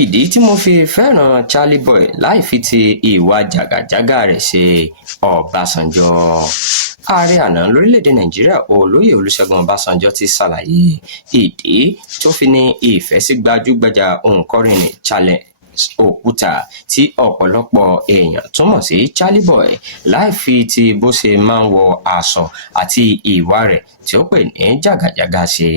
ìdí tí mo fi fẹ́ràn Charlie Boy láì fi ti ìwà jàgàjàgà rẹ̀ ṣe Ọbásanjọ́. Ààrẹ àná lórílẹ̀‐èdè Nàìjíríà Olóyè Olúṣẹ́gun Ọbásanjọ́ ti ṣàlàyé ìdí tó fi ní ìfẹ́ sí gbajúgbajà òǹkọrin ní Charlie Òkúta tí ọ̀pọ̀lọpọ̀ èèyàn túmọ̀ sí Charlie Boy láì fi ti bó ṣe máa ń wọ aṣọ àti ìwà rẹ̀ tí ó pè ní jàgàjàgà ṣe.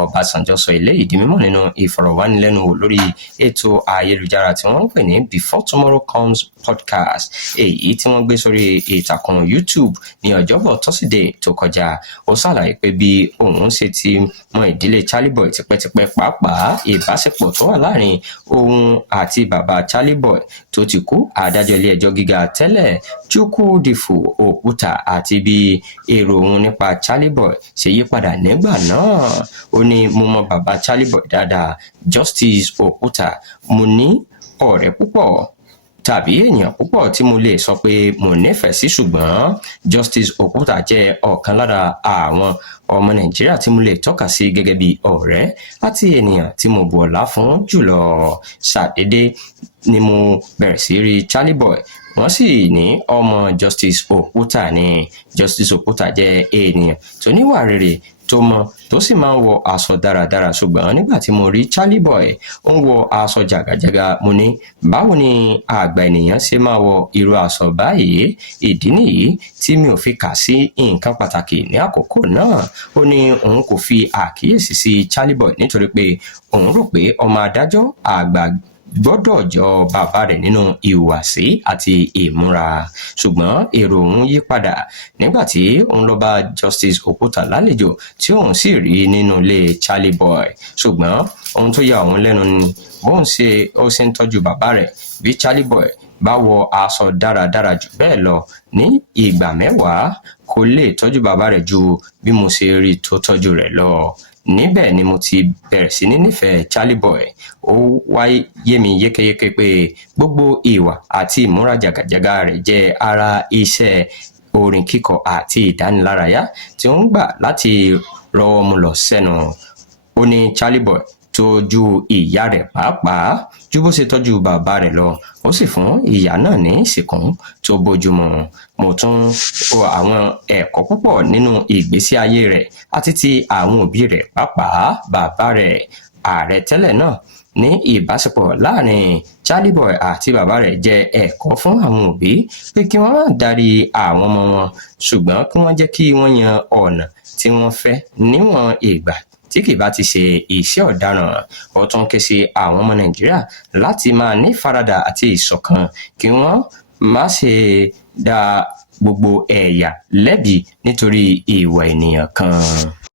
Ọbásanjọ́ sọ eléyìí di mímọ̀ nínú ìfọ̀rọ̀wánilẹ́nuwò lórí ètò ayélujára tí wọ́n ń pè ní Before Tomorrow Comes podcast, èyí tí wọ́n gbé sórí ìtàkùn YouTube ní ọjọ́bọ̀ tọ́sídẹ̀ẹ́ tó kọjá. Ó ṣàlàyé pé bí òun ṣe ti mọ ìdílé Charlie Boy tipẹ́tipẹ́, pàápàá ìbáṣepọ̀ tó wà láàrin òun àti bàbá Charlie Boy tó ti kú, adájọ́ ilé ẹjọ́ gíga tẹ́lẹ̀ Chukwudifo Òkúta, àti bí èrò òun nípa Charlie Boy ṣe yí padà nígbà náà. Ó ní mo mọ bàbá Charlie Boy dáadáa, Justice Òkúta. Mo ní ọ̀rẹ́ púpọ̀ tàbí èèyàn púpọ̀ tí mo lè sọ pé mo nífẹ̀ẹ́ sí, ṣùgbọ́n Justice Òkúta jẹ́ ọ̀kan lára àwọn ọmọ Nàìjíríà tí mo lè tọ́ka sí gẹ́gẹ́ bí ọ̀rẹ́ àti ènìyàn tí mo bu ọlá fún jùlọ. Ṣàdédé ni mo bẹ̀rẹ̀ sí rí Charlie Boy, wọ́n sì ní ọmọ Justice Òkúta ni. Justice Òkúta jẹ́ ènìyàn tó níwà rere, tó mọ tó sì máa ń wọ aṣọ dáradára, ṣùgbọ́n nígbà tí mo rí Charlie Boy ó ń wọ aṣọ jàgàjàgà, mo ní báwo ni àgbà ènìyàn ṣe máa wọ irú aṣọ báyìí? Ìdí nìyí tí mi ò fi kà sí nǹkan pàtàkì ní àkókò náà. Ó ní òun kò fi àkíyèsí sí Charlie Boy nítorí pé òun rò pé ọmọ adájọ́ àgbà gbọ́dọ̀ jọ bàbá rẹ̀ nínú ìhùwàsí àti ìmúra, ṣùgbọ́n èrò òun yí padà nígbà tí òun lọ bá Justice Òkúta lálejò tí òun sì rí nínú ilé Charlie Boy. Ṣùgbọ́n ohun tó yà òun lẹ́nu ni bóun ṣe ń tọ́jú bàbá rẹ̀. Bí Charlie Boy bá wọ aṣọ dáradára jù bẹ́ẹ̀ lọ ní ìgbà mẹ́wàá, kò lè tọ́jú bàbá rẹ̀ ju bí mo ṣe rí tó tọ́jú rẹ̀ lọ. Níbẹ̀ ni mo ti bẹ̀rẹ̀ sí ní nífẹ̀ẹ́ Charlie Boy. Ó wá yé mi yékéyéké pé gbogbo ìwà àti ìmúra jàgàjàgà rẹ̀ jẹ́ ara iṣẹ́ orin kíkọ àti ìdánilárayá tí ó ń gbà láti rọwọ́ mú lọ sẹ́nu. Ó ní Charlie Boy tọ́jú ìyá rẹ̀ pàápàá ju bó ṣe tọ́jú bàbá rẹ̀ lọ. Ó sì fún ìyá náà ní ìsìnkú tó bójúmu. Mo tún kọ́ àwọn ẹ̀kọ́ púpọ̀ nínú ìgbésí ayé rẹ̀ àti ti àwọn òbí rẹ̀, pàápàá bàbá rẹ̀. Ààrẹ tẹ́lẹ̀ náà ní ìbáṣepọ̀ láàrin Charlie Boy àti bàbá rẹ̀ jẹ́ ẹ̀kọ́ fún àwọn òbí pé kí wọ́n má darí àwọn ọmọ wọn, ṣùgbọ́n kí wọ́n jẹ́ kí wọ́n yan ọ̀nà tí wọ́n fẹ́ níwọ̀n ìgbà tí kì bá ti ṣe iṣẹ́ ọ̀daràn. Ó tún ké sí àwọn ọmọ Nàìjíríà láti máa ní faradà àti ìṣọ̀kan, kí wọ́n má ṣe dá gbogbo ẹ̀yà lẹ́bi nítorí ìwà ènìyàn kan.